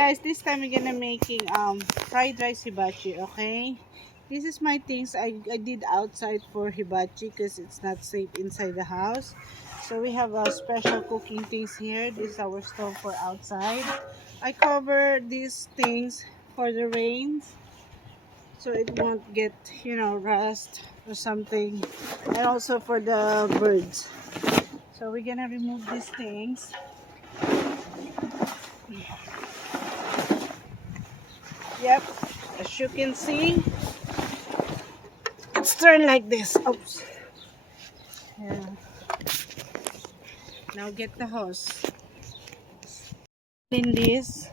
guys, this time we're gonna making fried rice hibachi. Okay, this is my things I did outside for hibachi because it's not safe inside the house. So we have a special cooking things here. This is our stove for outside. I cover these things for the rains so it won't get, you know, rust or something, and also for the birds. So we're gonna remove these things. Yep, as you can see, it's turned like this. Oops. Yeah. Now get the hose. Clean this,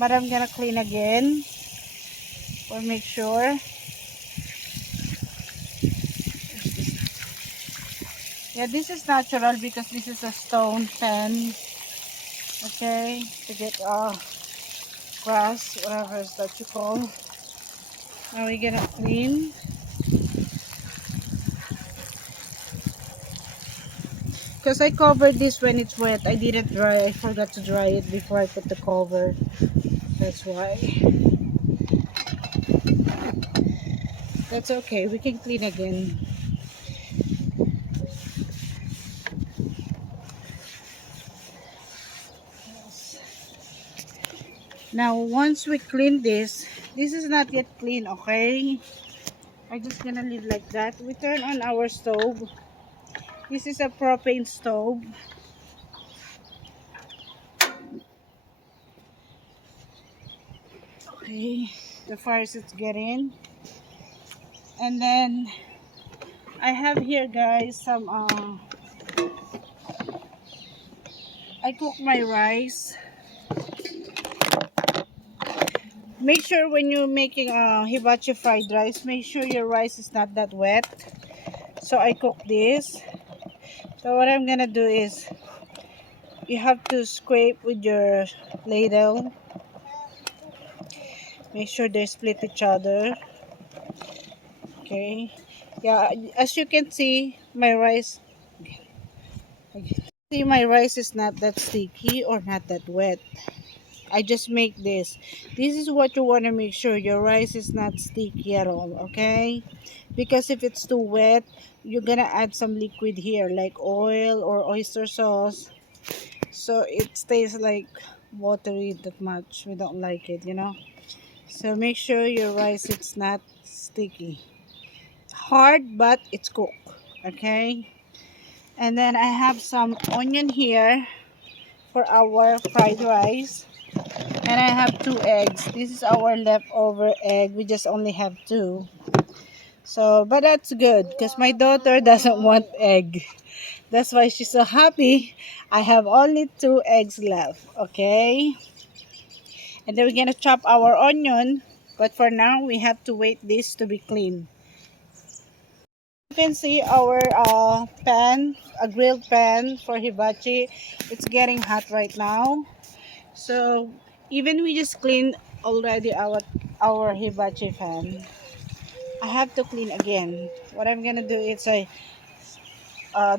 but I'm gonna clean again for make sure. Yeah, this is natural because this is a stone pan. Okay, to get grass, whatever is that you call. Now we're gonna clean. Because I covered this when it's wet. I didn't dry. I forgot to dry it before I put the cover. That's why. That's okay. We can clean again. Now, once we clean this is not yet clean, okay? I'm just gonna leave like that. We turn on our stove. This is a propane stove. Okay, the fire is getting. And then I have here, guys, some I cook my rice. Make sure when you're making hibachi fried rice, make sure your rice is not that wet. So I cook this. So what I'm gonna do is you have to scrape with your ladle. Make sure they split each other. Okay. Yeah, as you can see, my rice. See, my rice is not that sticky or not that wet. I just make this. This is what you want to make sure your rice is not sticky at all, okay? Because if it's too wet, you're gonna add some liquid here like oil or oyster sauce. So it stays like watery that much. We don't like it, you know. So make sure your rice it's not sticky. Hard but it's cooked, okay? And then I have some onion here for our fried rice. And I have 2 eggs. This is our leftover egg. We just only have 2. So, but that's good because my daughter doesn't want egg. That's why she's so happy. I have only 2 eggs left. Okay. And then we're going to chop our onion. But for now, we have to wait this to be clean. You can see our pan, a grilled pan for hibachi. It's getting hot right now. So even we just cleaned already our hibachi fan, I have to clean again. What I'm gonna do is I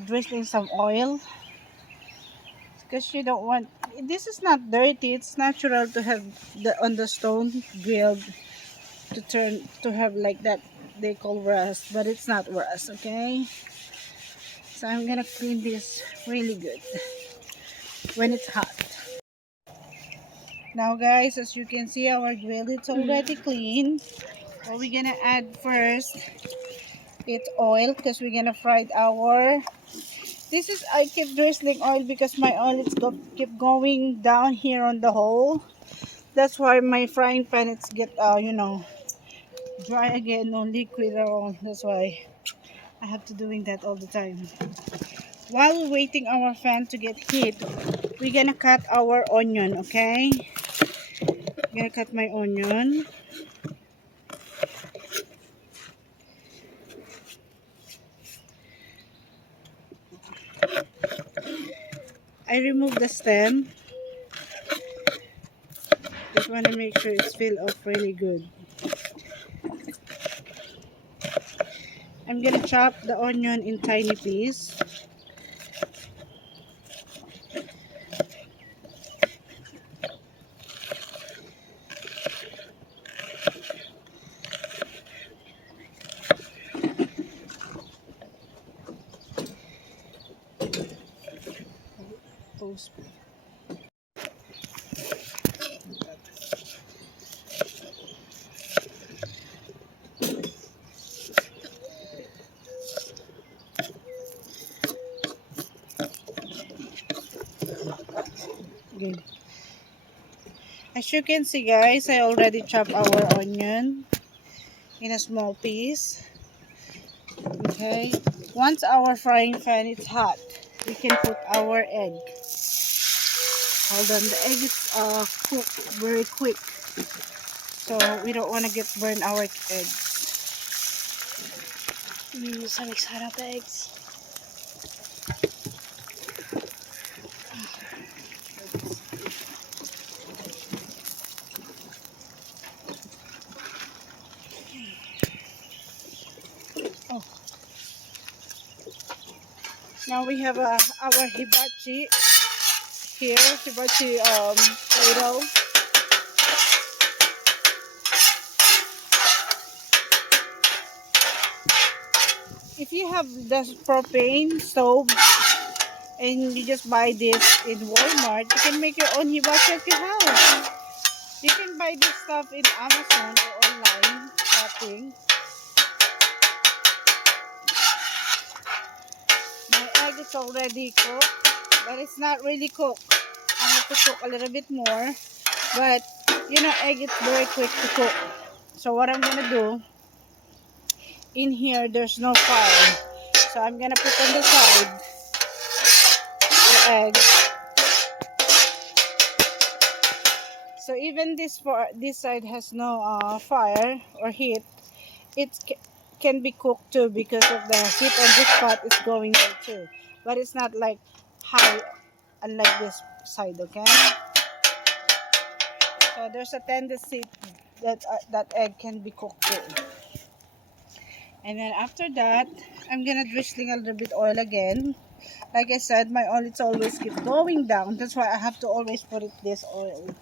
drizzling some oil because you don't want, this is not dirty. It's natural to have the on the stone grilled to turn to have like that they call rust, but it's not rust. Okay, so I'm gonna clean this really good when it's hot. Now guys, as you can see, our grill it's already clean. What we're gonna add first, it's oil because we're gonna fry our, this is, I keep drizzling oil because my oil is keep going down here on the hole. That's why my frying pan it's get you know, dry again, no liquid at all. That's why I have to doing that all the time. While we're waiting our fan to get heat, we're gonna cut our onion. Okay, I'm gonna cut my onion. I remove the stem. Just want to make sure it's filled up really good. I'm gonna chop the onion in tiny pieces. close. Okay. As you can see guys, I already chopped our onion in a small piece. Okay. Once our frying pan is hot, we can put our egg. Hold on, the egg is cooked very quick. So we don't want to get burn our eggs. So excited about the eggs. Oh. Now we have our hibachi here, hibachi Play-Doh. If you have the propane stove and you just buy this in Walmart, you can make your own hibachi at your house. You can buy this stuff in Amazon or online shopping. My egg is already cooked, but it's not really cooked. I have to cook a little bit more, but you know, egg is very quick to cook. So what I'm gonna do, in here there's no fire, so I'm gonna put on the side the egg. So even this side has no fire or heat, it can be cooked too because of the heat on this pot is going there too, but it's not like high unlike this side. Okay, so there's a tendency that that egg can be cooked too. And then after that, I'm gonna drizzling a little bit oil again. Like I said, my oil is always keep going down. That's why I have to always put it this oil.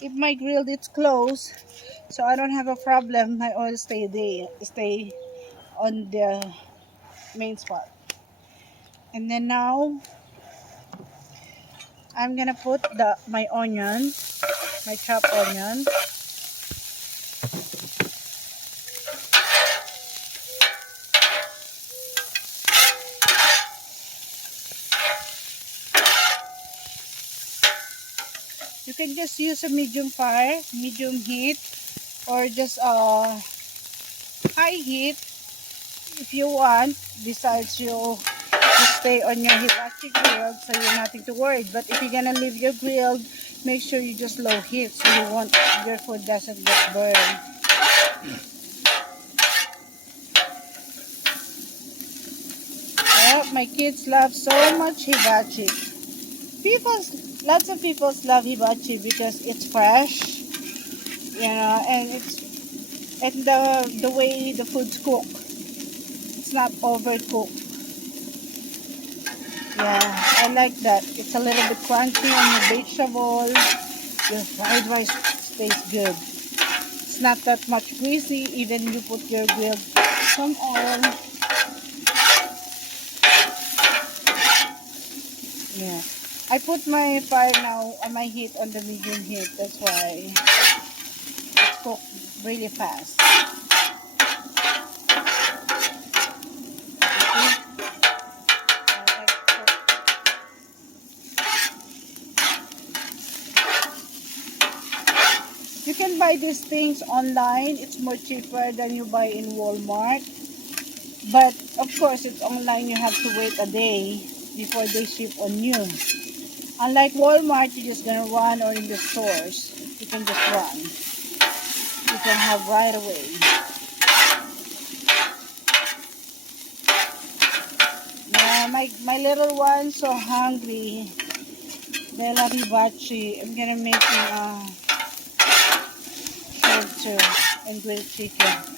If my grill is closed, so I don't have a problem, my oil stay on the main spot. And then now I'm gonna put my onion, my chopped onion. You can just use a medium fire, medium heat, or just high heat if you want. Besides, you stay on your hibachi grill, so you're nothing to worry. But if you're gonna leave your grill, make sure you just low heat so you want your food doesn't get burned. Well, my kids love so much hibachi. Lots of people love hibachi because it's fresh, you know, and the way the food's cooked, it's not overcooked. Yeah, I like that. It's a little bit crunchy on your vegetable. Your fried rice tastes good. It's not that much greasy, even you put your grilled some oil. Yeah. I put my fire now on my heat on the medium heat. That's why it's cooked really fast. You can buy these things online. It's more cheaper than you buy in Walmart. But of course, it's online. You have to wait a day before they ship on you. Unlike Walmart, you're just gonna run, or in the stores, you can just run. You can have right away. Yeah, my little one's so hungry. They love hibachi. I'm gonna make him shrimp too and grilled chicken.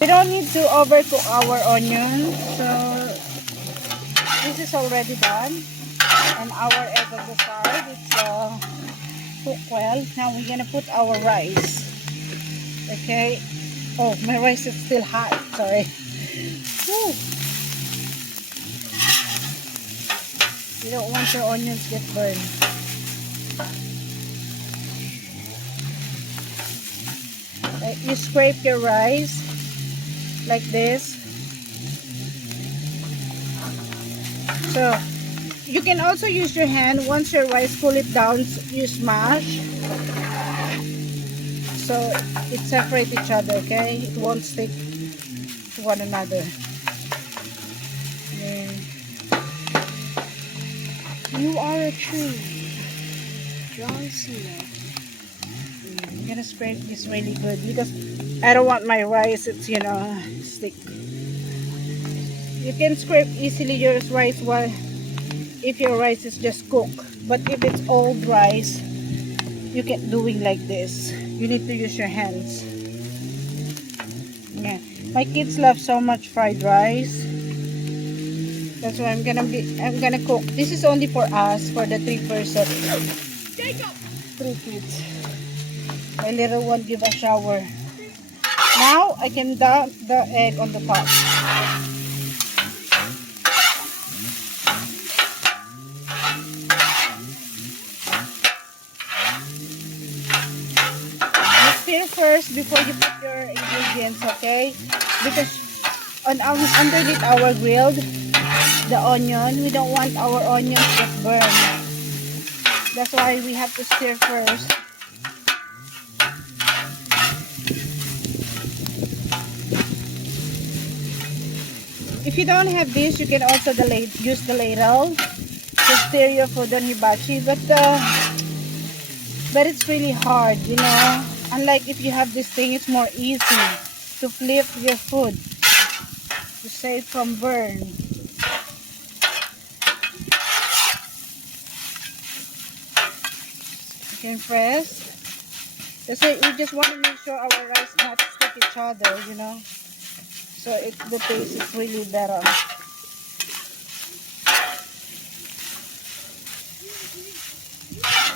We don't need to overcook our onion, so this is already done. And our egg on the side, it's cooked well. Now we're gonna put our rice. Okay. Oh, my rice is still hot. Sorry. Woo. You don't want your onions get burned. You scrape your rice like this. So you can also use your hand. Once your rice cool it down, you smash. So it separate each other, okay? It won't stick to one another. Yeah. You are a true John Cena. I'm gonna scrape this really good because I don't want my rice, it's, stick. You can scrape easily your rice while if your rice is just cooked. But if it's old rice, you can't doing like this. You need to use your hands. Yeah. My kids love so much fried rice. That's why I'm gonna cook. This is only for us, for the 3 person. Three kids. My little one give a shower. Now I can dump the egg on the top. You stir first before you put your ingredients, okay? Because underneath our grilled, the onion, we don't want our onions to get burned. That's why we have to stir first. If you don't have this, you can also use the ladle to stir your food on hibachi. But it's really hard, Unlike if you have this thing, it's more easy to flip your food to save from burn. You can press. That's it. We just want to make sure our rice not stick each other. So the taste is really better.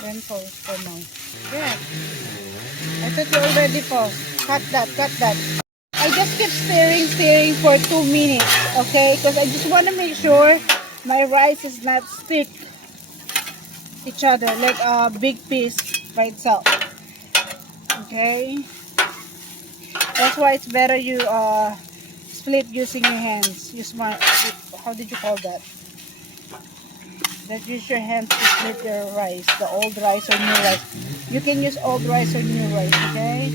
Then pause for now. Yeah. I thought you already paused. Cut that, cut that. I just keep stirring for 2 minutes, okay? Because I just want to make sure my rice is not stick each other like a big piece by itself. Okay? That's why it's better you split using your hands. Use my, how did you call that? That use your hands to split your rice, the old rice or new rice. You can use old rice or new rice, okay?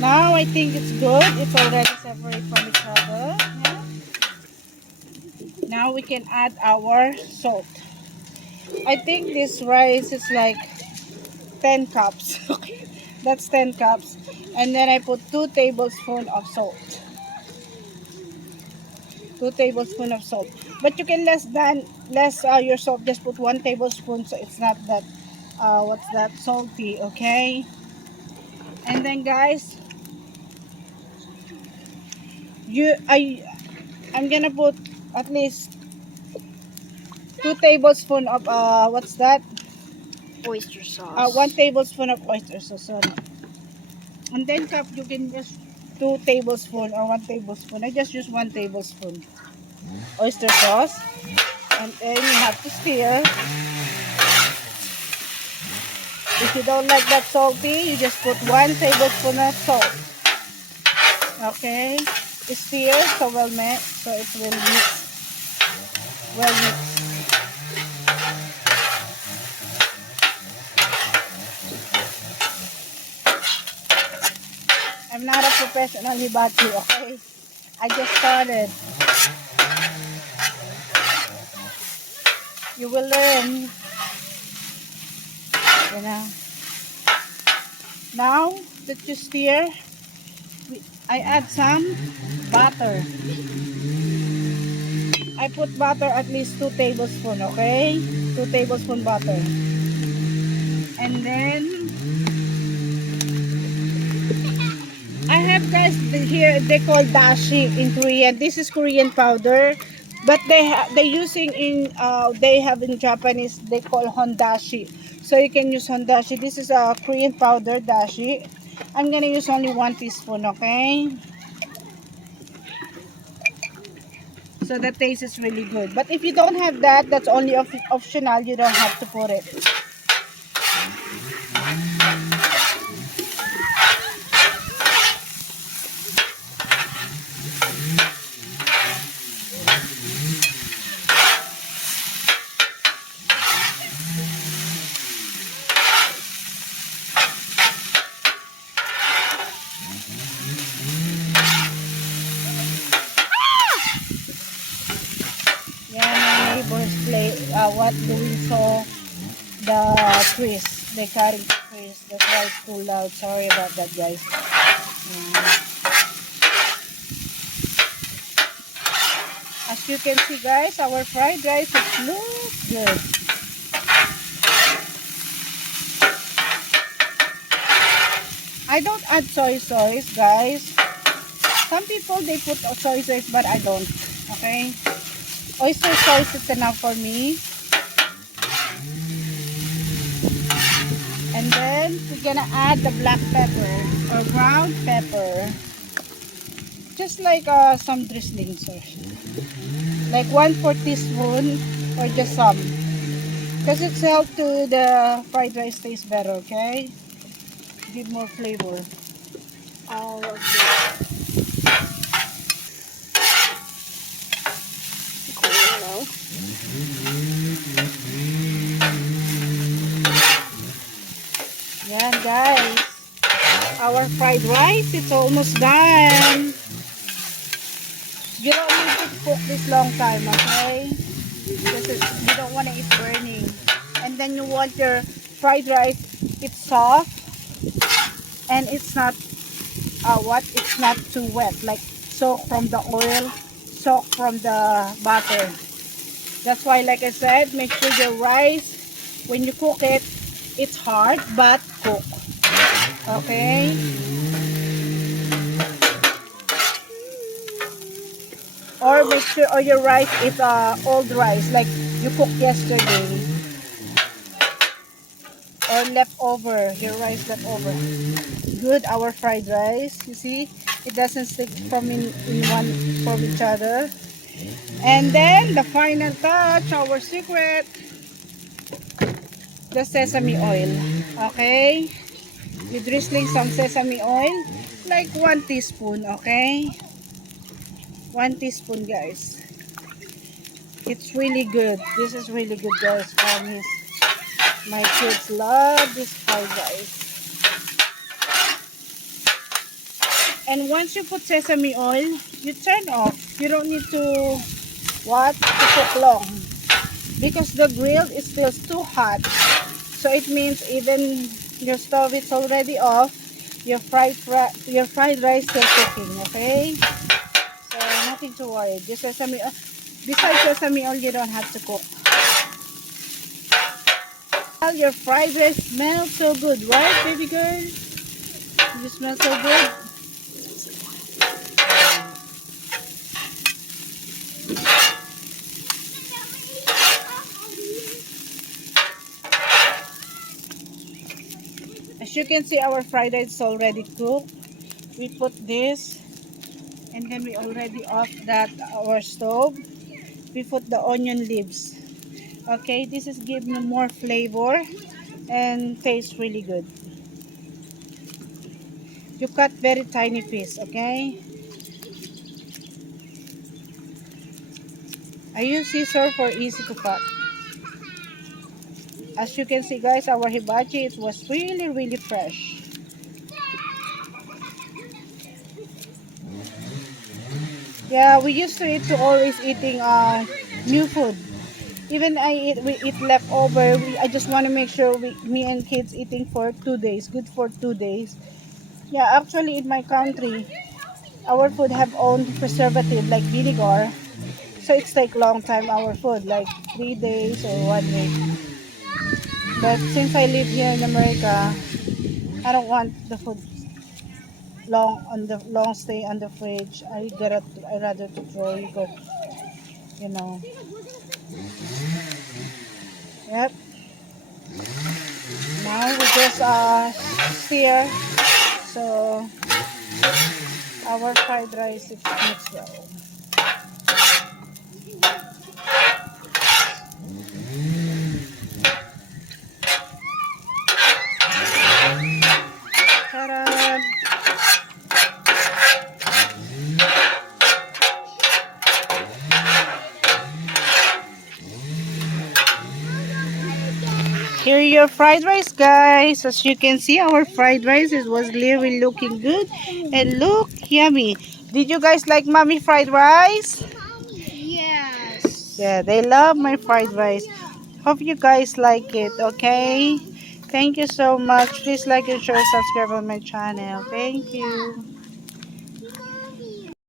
Now I think it's good. It's already separate from each other. Yeah? Now we can add our salt. I think this rice is like 10 cups. Okay, that's 10 cups. And then I put 2 tablespoons of salt. 2 tablespoons of salt. But you can less your salt. Just put 1 tablespoon so it's not that what's that, salty, okay? And then guys, I'm gonna put at least 2 tablespoons of what's that? Oyster sauce. 1 tablespoon of oyster sauce. Sorry. And then cup you can just 2 tablespoon or 1 tablespoon. I just use 1 tablespoon oyster sauce. And then you have to stir. If you don't like that salty, you just put 1 tablespoon of salt. Okay? Stir so well mixed, so it will mix. Well mixed. I'm not a professional hibachi, okay? I just started. You will learn. Now that you stir, I add some butter. I put butter at least 2 tablespoons, okay? 2 tablespoon butter. And then I have guys here, they call dashi in Korean. This is Korean powder, but they using in they have in Japanese, they call hondashi. So you can use hondashi. This is a Korean powder dashi. I'm gonna use only 1 teaspoon, okay? So the taste is really good. But if you don't have that, that's only optional. You don't have to put it. Yeah, my neighbors play what doing so the trees. They cutting the trees. That's why it's too loud. Sorry about that, guys. As you can see, guys, our fried rice it looks good. I don't add soy sauce, guys. Some people they put soy sauce, but I don't. Okay, oyster sauce is enough for me. And then we're gonna add the black pepper or ground pepper, just like some drizzling sauce, like 1/4 teaspoon or just some, because it's help to the fried rice taste better. Okay, give more flavor. All of this. Cool, you know. Yan, guys, our fried rice it's almost done. You don't need to cook this long time, okay? Because you don't want it burning. And then you want your fried rice, it's soft and it's not it's not too wet, like soak from the oil, soak from the butter. That's why, like I said, make sure your rice when you cook it, it's hard but cook. Okay, or make sure your rice is old rice, like you cooked yesterday, or leftover, your rice leftover. Good, our fried rice, you see, it doesn't stick in one from each other. And then the final touch, our secret, the sesame oil. Okay, you drizzling some sesame oil, like 1 teaspoon. Okay, 1 teaspoon, guys. It's really good. This is really good, guys. Promise. My kids love this fried rice. And once you put sesame oil, you turn off. You don't need to to cook long, because the grill is still too hot. So it means even your stove is already off, your fried rice still cooking. Okay, so nothing to worry. This sesame oil, besides sesame oil, you don't have to cook. Well, your fried rice smells so good, right, baby girl? You smell so good. As you can see, our fried rice is already cooked. We put this, and then we already off that our stove. We put the onion leaves. Okay, this is giving more flavor and tastes really good. You cut very tiny piece. Okay, I use scissor for easy to cut. As you can see, guys, our hibachi, it was really fresh. Yeah, we used to eat to always eating new food. Even we eat leftover. I just want to make sure me and kids eating for 2 days, good for 2 days. Yeah, actually in my country, our food have own preservative like vinegar, so it's take long time our food, like 3 days or 1 week. But since I live here in America, I don't want the food long stay on the fridge. I rather to throw it, but you know. Yep. Now we just stir So our fried rice is mixed well. Ta-da! Here your fried rice, guys. As you can see, our fried rice was really looking good and look yummy. Did you guys like mommy fried rice? Yes. Yeah, they love my fried rice. Hope you guys like it, okay? Thank you so much. Please like and share, subscribe on my channel. Thank you.